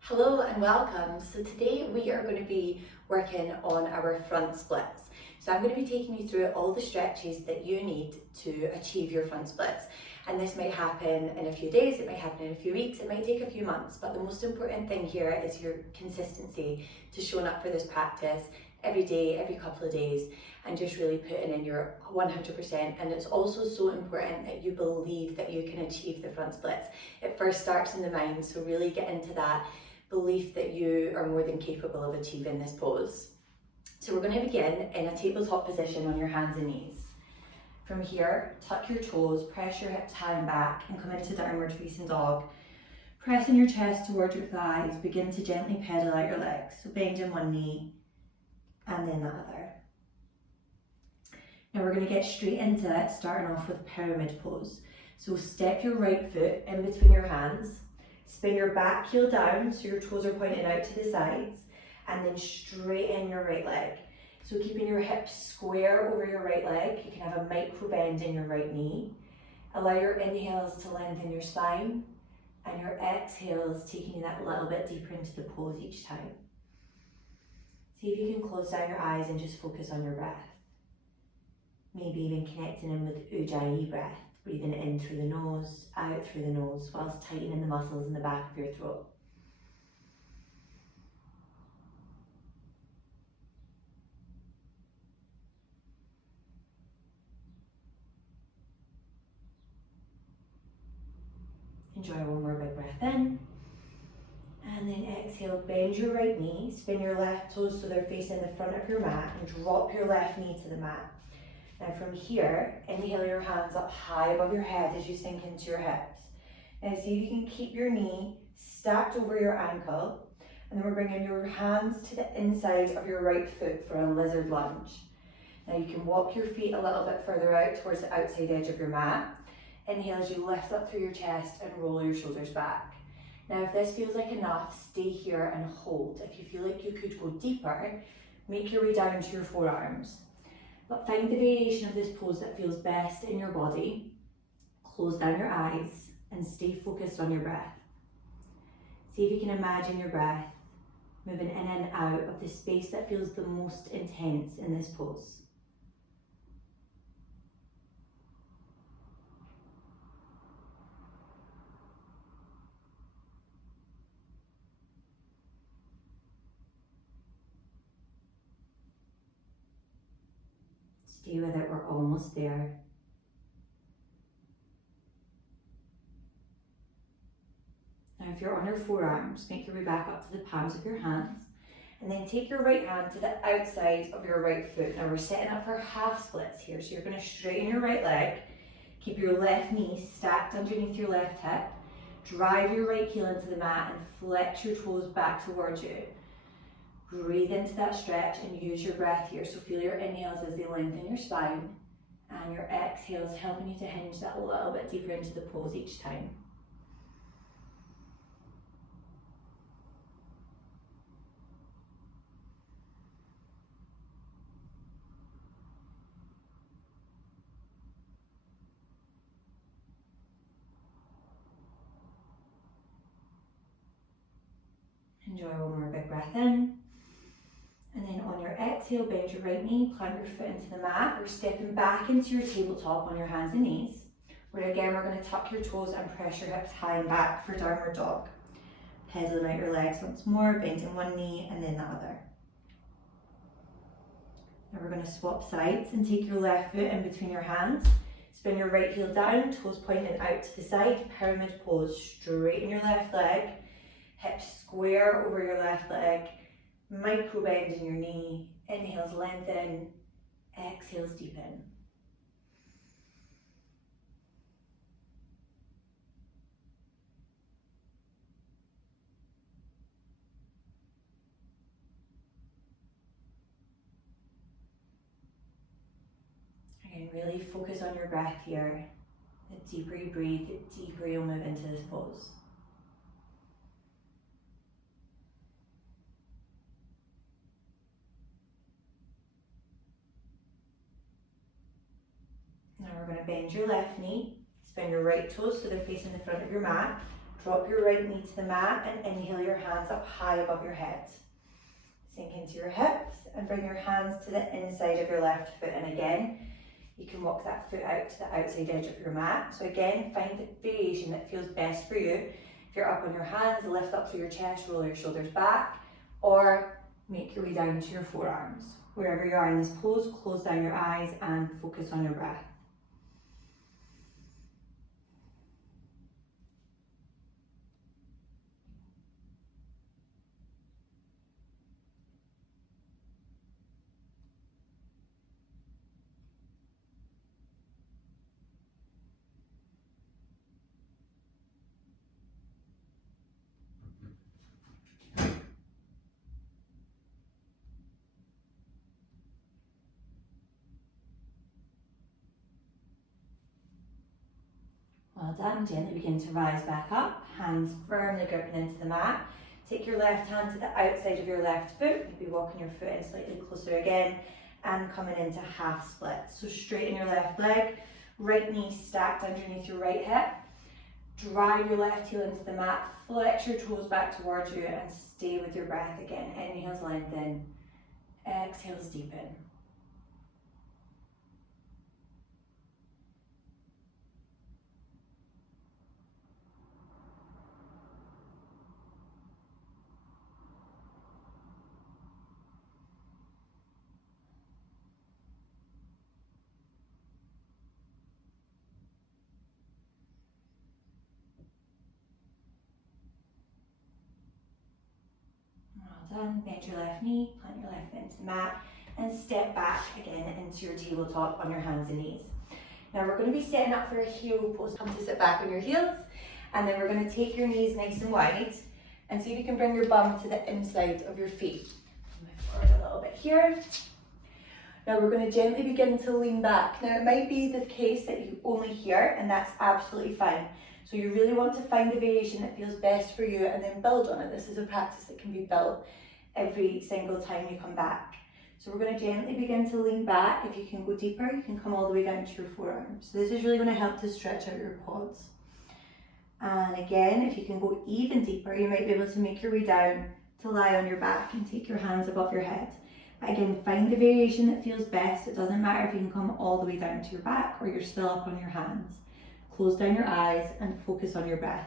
Hello and welcome. So today we are going to be working on our front splits. So I'm going to be taking you through all the stretches that you need to achieve your front splits. And this might happen in a few days, it might happen in a few weeks, it might take a few months, but the most important thing here is your consistency to showing up for this practice every day, every couple of days, and just really putting in your 100%. And it's also so important that you believe that you can achieve the front splits. It first starts in the mind, so really get into that belief that you are more than capable of achieving this pose. So we're going to begin in a tabletop position on your hands and knees. From here, tuck your toes, press your hips high and back, and come into downward facing dog. Pressing your chest towards your thighs, begin to gently pedal out your legs. So bend in one knee and then the other. Now we're going to get straight into it, starting off with pyramid pose. So step your right foot in between your hands, spin your back heel down so your toes are pointing out to the sides, and then straighten your right leg. So keeping your hips square over your right leg, you can have a micro bend in your right knee. Allow your inhales to lengthen your spine, and your exhales taking you that little bit deeper into the pose each time. See if you can close down your eyes and just focus on your breath. Maybe even connecting in with Ujjayi breath, breathing in through the nose, out through the nose, whilst tightening the muscles in the back of your throat. Enjoy one more big breath in. And then exhale, bend your right knee, spin your left toes so they're facing the front of your mat, and drop your left knee to the mat. Now from here, inhale your hands up high above your head as you sink into your hips. Now see if you can keep your knee stacked over your ankle, and then we're bringing your hands to the inside of your right foot for a lizard lunge. Now you can walk your feet a little bit further out towards the outside edge of your mat. Inhale as you lift up through your chest and roll your shoulders back. Now if this feels like enough, stay here and hold. If you feel like you could go deeper, make your way down to your forearms. But find the variation of this pose that feels best in your body. Close down your eyes and stay focused on your breath. See if you can imagine your breath moving in and out of the space that feels the most intense in this pose. Stay with it, we're almost there. Now if you're on your forearms, make your way back up to the palms of your hands, and then take your right hand to the outside of your right foot. Now we're setting up for half splits here, so you're going to straighten your right leg, keep your left knee stacked underneath your left hip, drive your right heel into the mat and flex your toes back towards you. Breathe into that stretch and use your breath here. So feel your inhales as they lengthen your spine, and your exhales helping you to hinge that a little bit deeper into the pose each time. Enjoy one more big breath in. And then on your exhale, bend your right knee, plant your foot into the mat. We're stepping back into your tabletop on your hands and knees, where again we're going to tuck your toes and press your hips high and back for downward dog. Pedaling out your legs once more, bending one knee and then the other. Now we're going to swap sides and take your left foot in between your hands. Spin your right heel down, toes pointing out to the side, pyramid pose. Straighten your left leg, hips square over your left leg, micro bend in your knee, inhales lengthen, exhales deepen. Again, really focus on your breath here. The deeper you breathe, the deeper you'll move into this pose. Now we're going to bend your left knee, spin your right toes so they're facing the front of your mat, Drop your right knee to the mat and inhale your hands up high above your head. Sink into your hips and bring your hands to the inside of your left foot. And again, you can walk that foot out to the outside edge of your mat. So again, find the variation that feels best for you. If you're up on your hands, lift up through your chest, roll your shoulders back, or make your way down to your forearms. Wherever you are in this pose, close down your eyes and focus on your breath. Well done. Gently begin to rise back up, hands firmly gripping into the mat. Take your left hand to the outside of your left foot, maybe walking your foot in slightly closer again, and coming into half split. So straighten your left leg, right knee stacked underneath your right hip. Drive your left heel into the mat, flex your toes back towards you, and stay with your breath again. Inhales, lengthen, exhales, deepen. Well done. Bend your left knee, plant your left foot into the mat, and step back again into your tabletop on your hands and knees. Now we're going to be setting up for a heel pose. Come to sit back on your heels, and then we're going to take your knees nice and wide, and see if you can bring your bum to the inside of your feet. Move forward a little bit here. Now we're going to gently begin to lean back. Now it might be the case that you only hear, and that's absolutely fine. So you really want to find the variation that feels best for you and then build on it. This is a practice that can be built every single time you come back. So we're going to gently begin to lean back. If you can go deeper, you can come all the way down to your forearms. So this is really going to help to stretch out your quads. And again, if you can go even deeper, you might be able to make your way down to lie on your back and take your hands above your head. But again, find the variation that feels best. It doesn't matter if you can come all the way down to your back or you're still up on your hands. Close down your eyes and focus on your breath.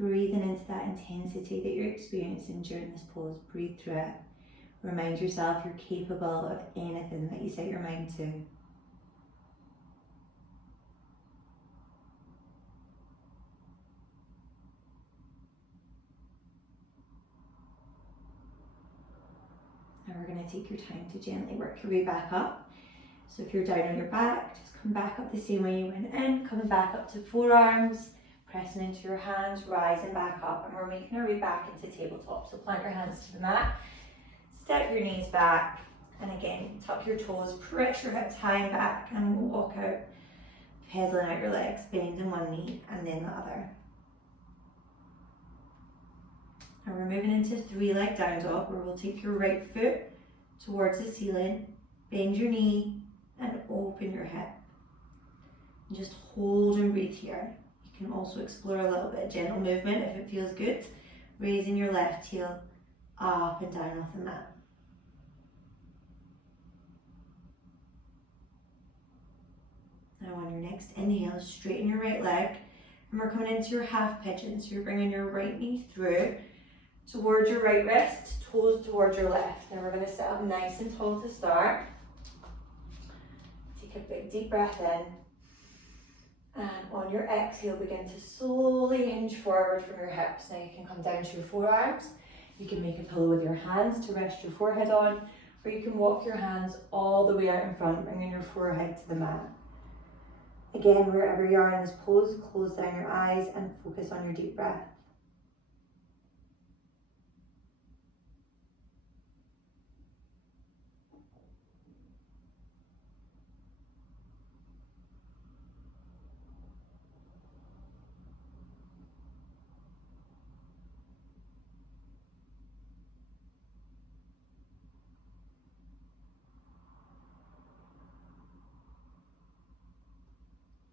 Breathing into that intensity that you're experiencing during this pose. Breathe through it. Remind yourself you're capable of anything that you set your mind to. Now we're going to take your time to gently work your way back up. So if you're down on your back, just come back up the same way you went in, coming back up to forearms, pressing into your hands, rising back up, and we're making our way back into tabletop. So plant your hands to the mat, step your knees back, and again, tuck your toes, press your hips high and back, and walk out, pedaling out your legs, bending one knee and then the other. Now we're moving into three-leg down dog, where we'll take your right foot towards the ceiling, bend your knee, and open your hip. And just hold and breathe here. You can also explore a little bit of gentle movement if it feels good, raising your left heel up and down off the mat. Now on your next inhale, straighten your right leg, and we're coming into your half pigeon. So you're bringing your right knee through towards your right wrist, toes towards your left. Now we're going to sit up nice and tall to start. Take a big deep breath in. And on your exhale, begin to slowly hinge forward from your hips. Now you can come down to your forearms. You can make a pillow with your hands to rest your forehead on, or you can walk your hands all the way out in front, bringing your forehead to the mat. Again, wherever you are in this pose, close down your eyes and focus on your deep breath.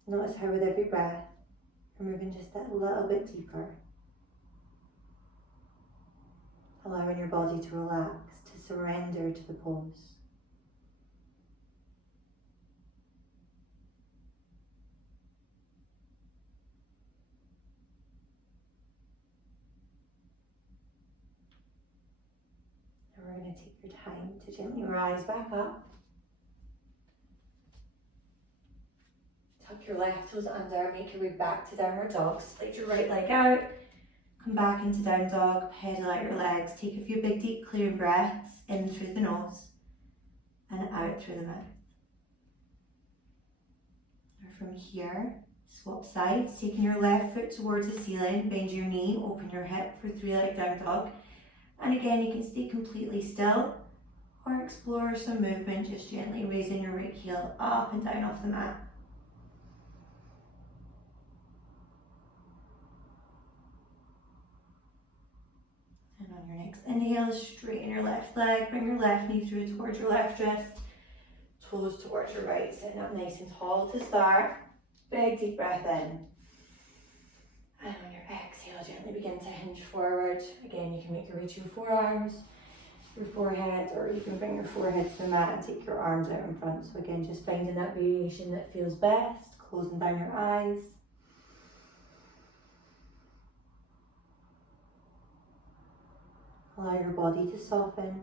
Notice how with every breath, we're moving just that little bit deeper. Allowing your body to relax, to surrender to the pose. And we're going to take your time to gently rise back up. Tuck your left toes under, make your way back to downward dog. Slide your right leg out, come back into down dog, pedal out your legs. Take a few big deep clearing breaths in through the nose and out through the mouth. Now from here, swap sides, taking your left foot towards the ceiling, bend your knee, open your hip for 3-leg down dog. And again, you can stay completely still or explore some movement, just gently raising your right heel up and down off the mat. And on your next inhale, straighten your left leg, bring your left knee through towards your left wrist, toes towards your right, sitting up nice and tall to start. Big deep breath in. And on your exhale, gently begin to hinge forward. Again, you can make your way to your forearms, your forehead, or you can bring your forehead to the mat and take your arms out in front. So again, just finding that variation that feels best, closing down your eyes. Allow your body to soften.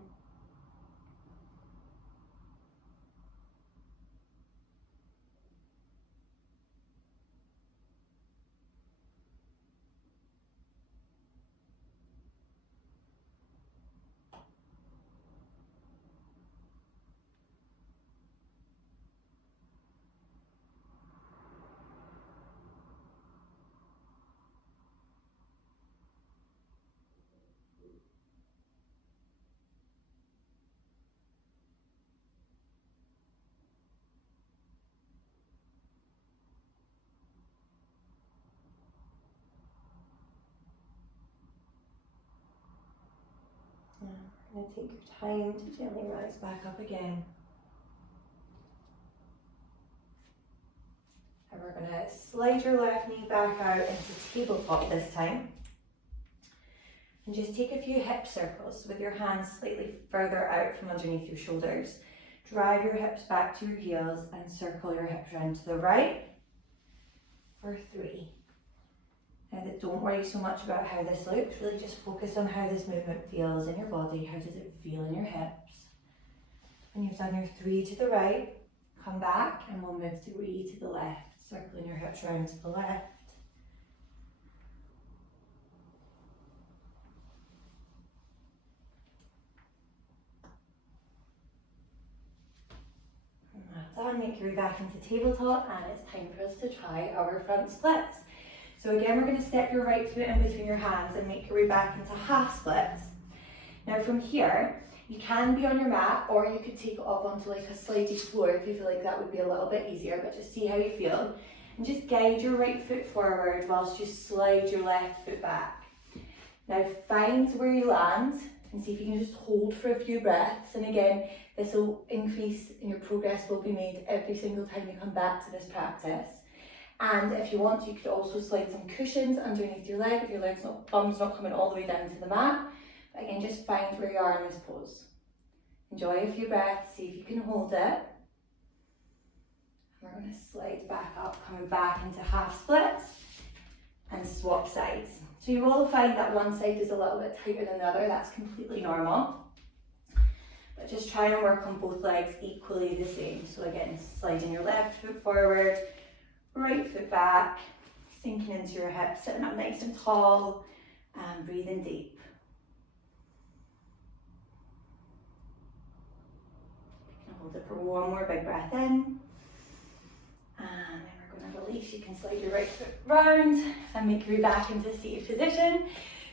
Now, we're going to take your time to gently rise back up again. And we're going to slide your left knee back out into tabletop this time. And just take a few hip circles with your hands slightly further out from underneath your shoulders. Drive your hips back to your heels and circle your hips round to the right for 3. Now, don't worry so much about how this looks, really just focus on how this movement feels in your body. How does it feel in your hips? When you've done your 3 to the right, come back and we'll move 3 to the left, circling your hips round to the left. And that's done, make your way back into tabletop, and it's time for us to try our front splits. So again, we're going to step your right foot in between your hands and make your way back into half splits. Now from here, you can be on your mat, or you could take it off onto like a slidey floor if you feel like that would be a little bit easier, but just see how you feel. And just guide your right foot forward whilst you slide your left foot back. Now find where you land and see if you can just hold for a few breaths. And again, this will increase and your progress will be made every single time you come back to this practice. And if you want, you could also slide some cushions underneath your leg if your bum's not coming all the way down to the mat. But again, just find where you are in this pose. Enjoy a few breaths, see if you can hold it. And we're going to slide back up, coming back into half splits and swap sides. So you will find that one side is a little bit tighter than the other. That's completely normal. But just try and work on both legs equally the same. So again, sliding your left foot forward, right foot back, sinking into your hips, sitting up nice and tall, and breathing deep. You can hold it for one more big breath in. And then we're going to release. You can slide your right foot round and make your way back into seated position.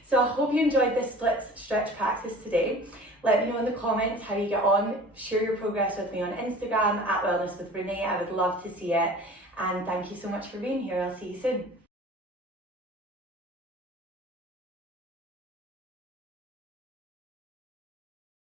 So I hope you enjoyed this split stretch practice today. Let me know in the comments how you get on. Share your progress with me on Instagram @wellnesswithrenee. I would love to see it. And thank you so much for being here. I'll see you soon.